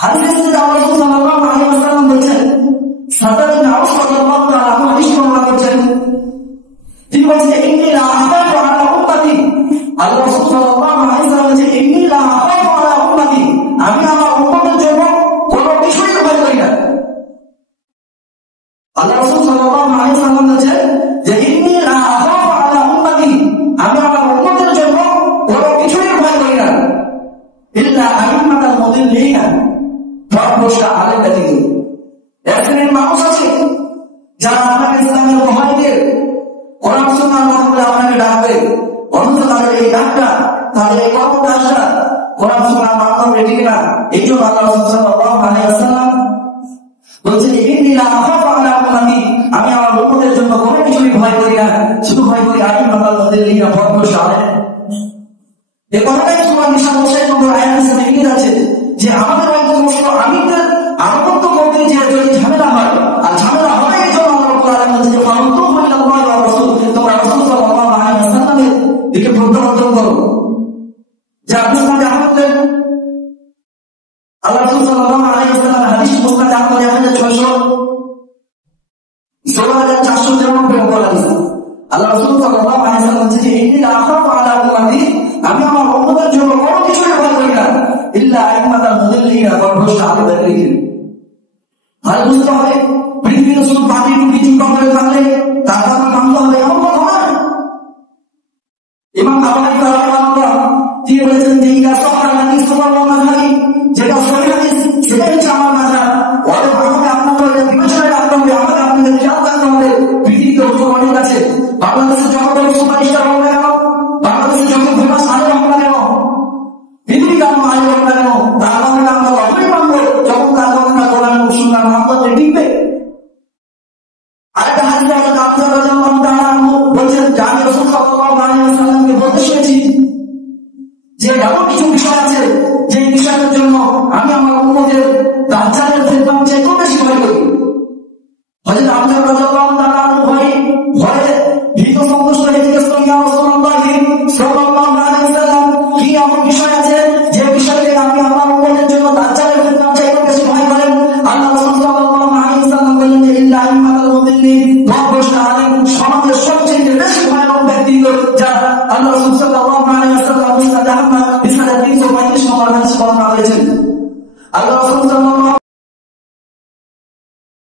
হাদিসে আল্লাহ রাসূল সাল্লাল্লাহু আলাইহি ওয়াসাল্লাম বলেছেন, সাদাত বিন আওস রাদিয়াল্লাহু তাআলা আনহু হাদিস বর্ণনা করেছেন, তিনি বলেছেন ইন্নী লা আখাফু আলা উম্মতি, আল্লাহ রাসূল সাল্লাল্লাহু আলাইহি ওয়াসাল্লাম বলেছেন ইন্নী লা আখাফু আলা উম্মতি, আমি আমার উম্মতের জন্য কোনো কিছুই ভয় করি না। আল্লাহ রাসূল সাল্লাল্লাহু আলাইহি ওয়াসাল্লাম বলেছেন যে ইন্নী লা আখাফু আলা উম্মতি, আমি আমার উম্মতের জন্য কোনো কিছুই ভয় করি না, ইল্লা আইম্মাতাল মুদিল্লিনা, পথভ্রষ্ট আলেম ব্যতীত। এক শ্রেণীর মানুষ আছে যারা আপনাকে ইসলামের দোহাই দিয়ে কোরআন সুন্নাহর কথা বলে আপনাকে ডাকবে, অথচ তাদের এই ডাকটা, তাদের এই কর্মকাজটা কোরআন সুন্নাহর মাধ্যমে ঠিক না। এই জন্য আল্লাহ রাসূল সাল্লাল্লাহু আলাইহি ওয়াসাল্লাম বলছেন ইন্নী লা আখাফু আলা উম্মতি, আমি আমার উম্মতের জন্য কোনো কিছুই ভয় করি না, শুধু ভয় করি আইম্মাতাল মুদিল্লিনা, পথভ্রষ্ট আলেম। এই কথাটাই সূরা নিসা 29 নম্বর আয়াতে লিখিত আছে যে আমাদের বংশধর আমিদের আনুগত্য করতে যে যদি ঝামেলা হয়, আর ঝামেলা হবে এই জন্য আল্লাহ রাব্বুল আলামিন বলেছেন যে ফারুদ্দু ইলাল্লাহি ওয়া রাসূল, তোমরা রাসূল সাল্লাল্লাহু আলাইহি ওয়াসাল্লামের দিকে প্রত্যাবর্তন করো। যে মুসনাদ আহমদের আল্লাহ রাসূল সাল্লাল্লাহু আলাইহি ওয়াসাল্লামের হাদিস মুসনাদ আহমদ 1694 নম্বর হাদিস, আল্লাহ রাসূল সাল্লাল্লাহু আলাইহি ওয়াসাল্লাম বলেছেন যে ইন্নী লা আখাফু আলা উম্মতি, আমি আমার উম্মতের জন্য কোনো কিছুই ভয় করি না, ইল্লা আইম্মাতাল মুদিল্লিনা, পথভ্রষ্ট আলেম ব্যতীত। তাহলে বুঝতে হবে পৃথিবীতে শুধু পানি টুপি চিন্তা করে থাকলে তার কথা মানতে হবে এমন কথা নয়। ইমাম আবু হানিফা রাহিমাহুল্লাহ তিনি বলেছেন যে ইলা সাহারা হাদিস সুবহানাল্লাহ মাযহাবি, যেটা সহিহ হাদিস সেটাই হচ্ছে আমার মাযহাব। ওদের আমাকে আপনাদের এটা বিবেচনায় রাখতে হবে, আমাকে আপনাদের খেয়াল রাখতে হবে। পৃথিবীতে হুজুর অনেক আছে, বাংলাদেশে যত সুপারস্টার হোক না কেন, বাংলাদেশে যত ফেমাস আলেম হোক না কেন, পৃথিবী কেমন আলেম হোক না কেন, তার কথাটা আমরা তখনই মানবো যখন তার কথাটা কোরআন ও সুন্নাহর মাধ্যমে টিকবে। আরেকটা হাদিসে হযরত আবু হুরায়রা রাদিয়াল্লাহু তাআলা আনহু বলেছেন যে আমি রাসূল সাল্লাল্লাহু আলাইহি ওয়াসাল্লামকে বলতে শুনেছি যে এমন কিছু বিষয় আছে যে বিষয়ের জন্য আমি আমার উম্মতের দাজ্জালের ফিতনার চেয়ে বেশি ভয় করি। হযরত আবু হুরায়রা রাদিয়াল্লাহু তাআলা আনহু ভয়ে ভীত সন্তুষ্ট হয়ে জিজ্ঞেস করেন, ইয়া রাসূলুল্লাহ সাল্লাল্লাহু আলাইহি ওয়াসাল্লাম, কি এমন বিষয় আছে যে বিষয়ে আপনি আমার উম্মতের জন্য দাজ্জালের ফিতনার চেয়ে বেশি ভয় করেন? আল্লাহ রাসূল সাল্লাল্লাহু আলাইহি ওয়াসাল্লাম বললেন যে ইল্লা আইম্মাতাল মুদিল্লিন, পথভ্রষ্ট আলেম। সমাজের সবচেয়ে বেশি ভয়ানক ব্যক্তি যারা আল্লাহ রাসূল